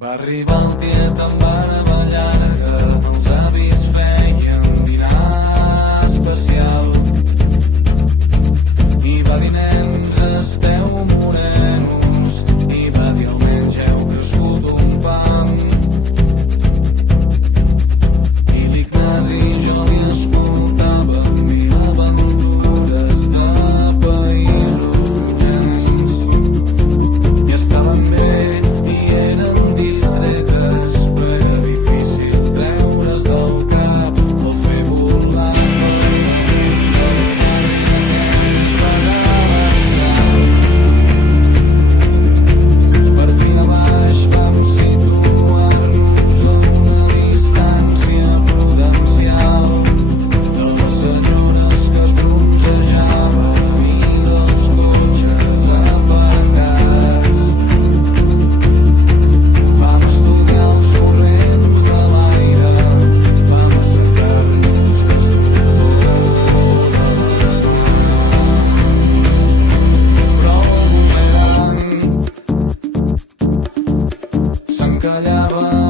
Va arribar el tiet amb barba llarga, els avis feien dinar especial. I va dir, nens, esteu morenos, i va dir, almenys heu crescut un pam. I l'Ignasi jo li escoltava mil aventures de països llunyans. I estaven bé i eren distretes, però era difícil treure's del cap o fer volar per fi a baix vam situar-nos a una distància prudencial de les senyores que es bronzejaven i dels cotxes aparcats. Vam estudiar els corrents de l'aire, vam assecar-nos que sudor de l'estómac. Però el bumerang s'encallava